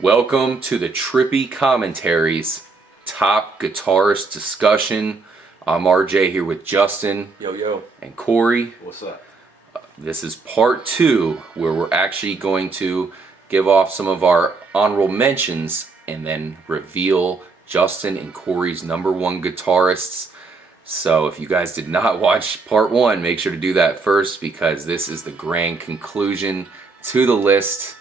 Welcome to the Trippy Commentaries Top Guitarist Discussion. I'm RJ here with Justin. Yo. And Cory. What's up? This is part 2 where we're actually going to give off some of our honorable mentions and then reveal Justin and Cory's number 1 guitarists. So if you guys did not watch part 1, make sure to do that first because this is the grand conclusion to the list.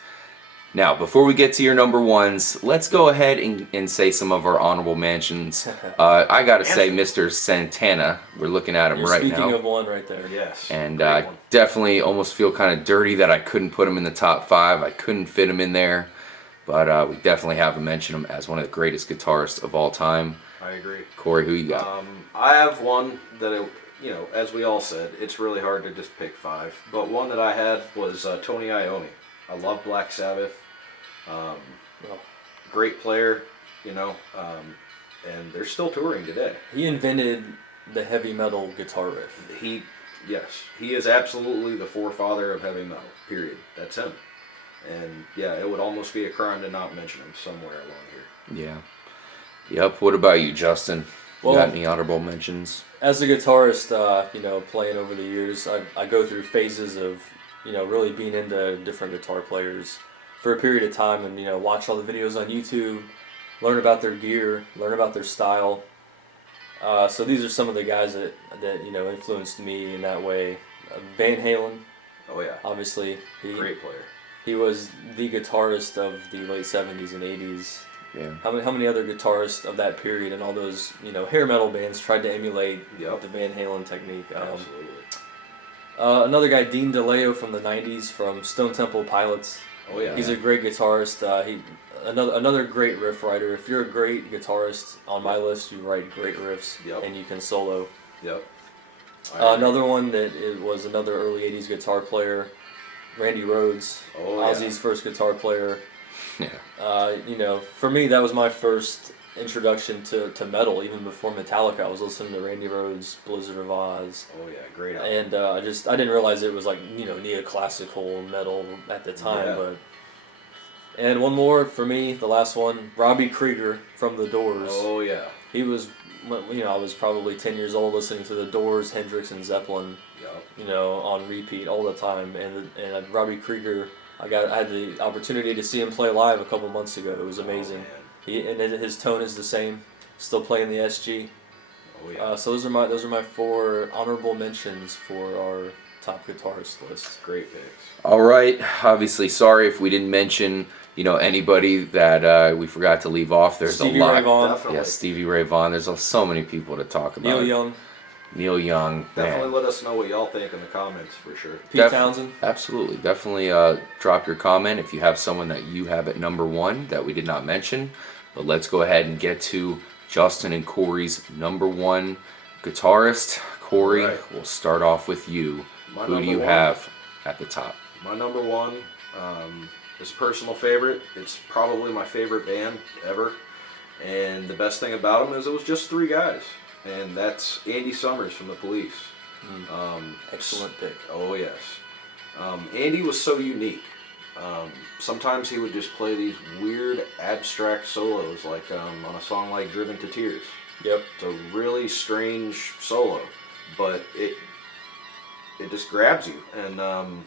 Now, before we get to your number 1s, let's go ahead and say some of our honorable mentions. I gotta say, Mr. Santana. We're looking at him right now. Speaking of one right there, yes. And I definitely almost feel kind of dirty that I couldn't put him in the top 5. I couldn't fit him in there. But we definitely have to mention him as one of the greatest guitarists of all time. I agree. Cory, who you got? I have one that, as we all said, it's really hard to just pick 5. But one that I had was Tony Iommi. I love Black Sabbath. Great player, and they're still touring today. he invented the heavy metal guitar riff. He is absolutely the forefather of heavy metal, period. That's him. And yeah, it would almost be a crime to not mention him somewhere along here. Yeah. Yep. What about you, Justin? Well, you got any honorable mentions? As a guitarist, playing over the years, I go through phases of, really being into different guitar players for a period of time and, watch all the videos on YouTube, learn about their gear, learn about their style. So these are some of the guys that influenced me in that way. Van Halen. Oh yeah. Obviously. Great player. He was the guitarist of the late 70s and 80s. Yeah. How many other guitarists of that period and all those, hair metal bands tried to emulate the Van Halen technique? Absolutely. Another guy, Dean DeLeo from the 90s from Stone Temple Pilots. Oh yeah. He's a great guitarist. Another great riff writer. If you're a great guitarist, on my list, you write great riffs and you can solo. Yep. Another one that was another early 80s guitar player, Randy Rhoads, Ozzy's first guitar player. Yeah. For me, that was my first introduction to metal. Even before Metallica, I was listening to Randy Rhoads' Blizzard of Oz. Oh yeah, great album. And I didn't realize it was like neoclassical metal at the time. And one more for me, the last one, Robbie Krieger from The Doors. Oh yeah. He was, I was probably 10 years old listening to The Doors, Hendrix, and Zeppelin. Yep. On repeat all the time. And Robbie Krieger, I had the opportunity to see him play live a couple months ago. It was amazing. And his tone is the same. Still playing the SG. Oh yeah. So those are my 4 honorable mentions for our top guitarist list. Great picks. All right. Obviously, sorry if we didn't mention anybody that we forgot to leave off. There's Stevie a lot. Ray Vaughan. Definitely. Yeah, Stevie Ray Vaughan. There's so many people to talk about. Neil Young. Definitely Man. let us know what y'all think in the comments for sure. Pete Townsend. Absolutely. Definitely drop your comment if you have someone that you have at number 1 that we did not mention. But let's go ahead and get to Justin and Cory's number 1 guitarist. Cory, we'll start off with you. Who do you have at the top? My number 1 is a personal favorite. It's probably my favorite band ever. And the best thing about them is it was just 3 guys. And that's Andy Summers from the Police. Excellent pick. Oh yes. Andy was so unique. Sometimes he would just play these weird abstract solos, like on a song like Driven to Tears. Yep. It's a really strange solo, but it just grabs you. And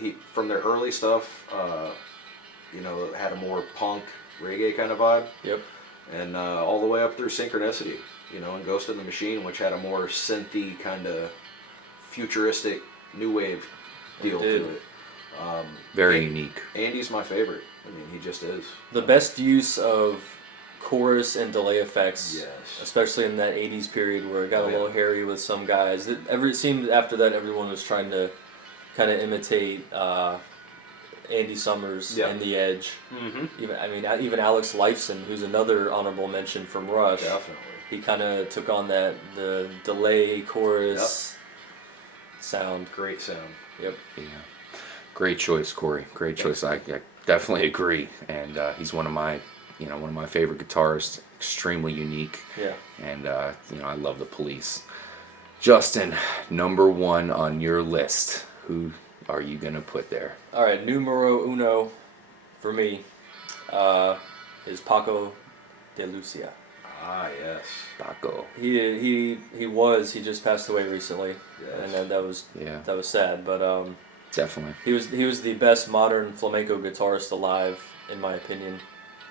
he from their early stuff, it had a more punk reggae kind of vibe. Yep. And all the way up through Synchronicity, and Ghost in the Machine, which had a more synthy kind of futuristic new wave deal to it. Very unique. Andy's my favorite. I mean, he just is. The best use of chorus and delay effects, Yes. especially in that 80s period where it got a little hairy with some guys. It seemed after that everyone was trying to kind of imitate Andy Summers and The Edge. Mm-hmm. Even Alex Lifeson, who's another honorable mention from Rush. Definitely. He kind of took on the delay chorus sound. Great sound. Yep. Yeah. Great choice, Cory. Great choice. I definitely agree. And he's one of my favorite guitarists. Extremely unique. Yeah. And I love the Police. Justin, number 1 on your list. Who are you gonna put there? All right, numero uno for me. is Paco de Lucia. Ah, yes. Paco. He just passed away recently, Yes. and that was Yeah, sad. But definitely. he was the best modern flamenco guitarist alive, in my opinion.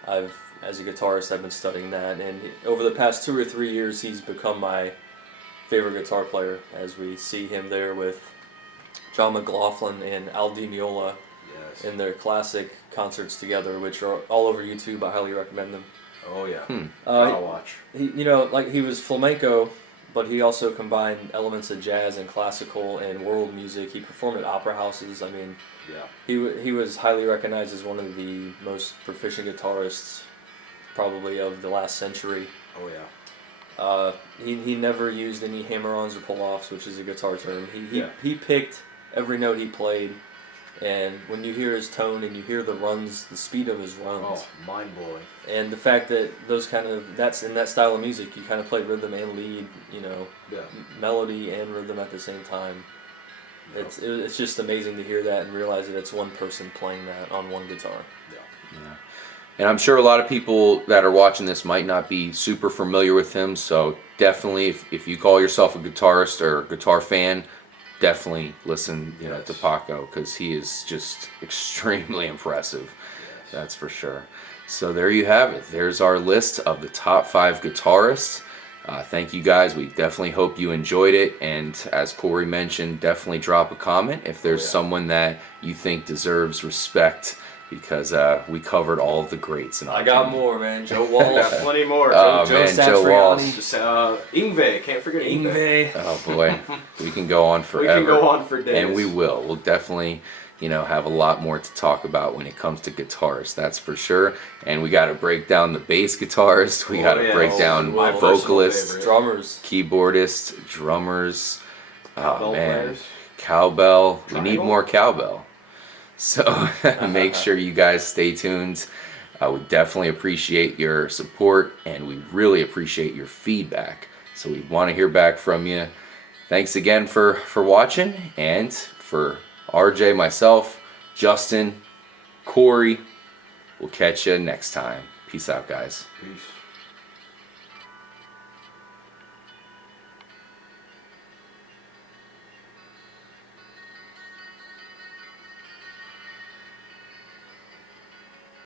As a guitarist, I've been studying that, and over the past 2 or 3 years, he's become my favorite guitar player. As we see him there with John McLaughlin and Al Di Meola Yes. in their classic concerts together, which are all over YouTube. I highly recommend them. Oh, yeah. Uh, Gotta watch. he was flamenco, but he also combined elements of jazz and classical and world music. He performed at opera houses. I mean, Yeah. he was highly recognized as one of the most proficient guitarists, probably of the last century. Oh, yeah. He never used any hammer-ons or pull-offs, which is a guitar term. Yeah. He picked every note he played, and when you hear his tone and you hear the runs, the speed of his runs, Oh, mind-blowing. and the fact that that's in that style of music, you kind of play rhythm and lead, Yeah. melody and rhythm at the same time. It's just amazing to hear that and realize that it's one person playing that on one guitar. Yeah. Yeah. And I'm sure a lot of people that are watching this might not be super familiar with him, so definitely if you call yourself a guitarist or a guitar fan, definitely listen to Paco, because he is just extremely impressive. Yes. That's for sure. So there you have it. There's our list of the top 5 guitarists. Thank you guys. We definitely hope you enjoyed it. And as Cory mentioned, definitely drop a comment if there's someone that you think deserves respect, because we covered all of the greats. I got more, man. Joe I Walsh. got plenty more. Oh, Joe man, Joe Satriani. Walsh. Just, Yngwie. Can't forget Yngwie. Oh, boy. We can go on We forever. can go on for days. And we will. We'll definitely, have a lot more to talk about when it comes to guitarists. That's for sure. And we got to break down the bass guitarist. We got to break down my personal vocalists, favorite. Drummers. keyboardists, drummers. Cowbell Oh, man. players. Cowbell. We need Triangle. more cowbell. So make sure you guys stay tuned. We definitely appreciate your support, and we really appreciate your feedback. So we want to hear back from you. Thanks again for watching, and for RJ, myself, Justin, Cory, we'll catch you next time. Peace out, guys. Peace.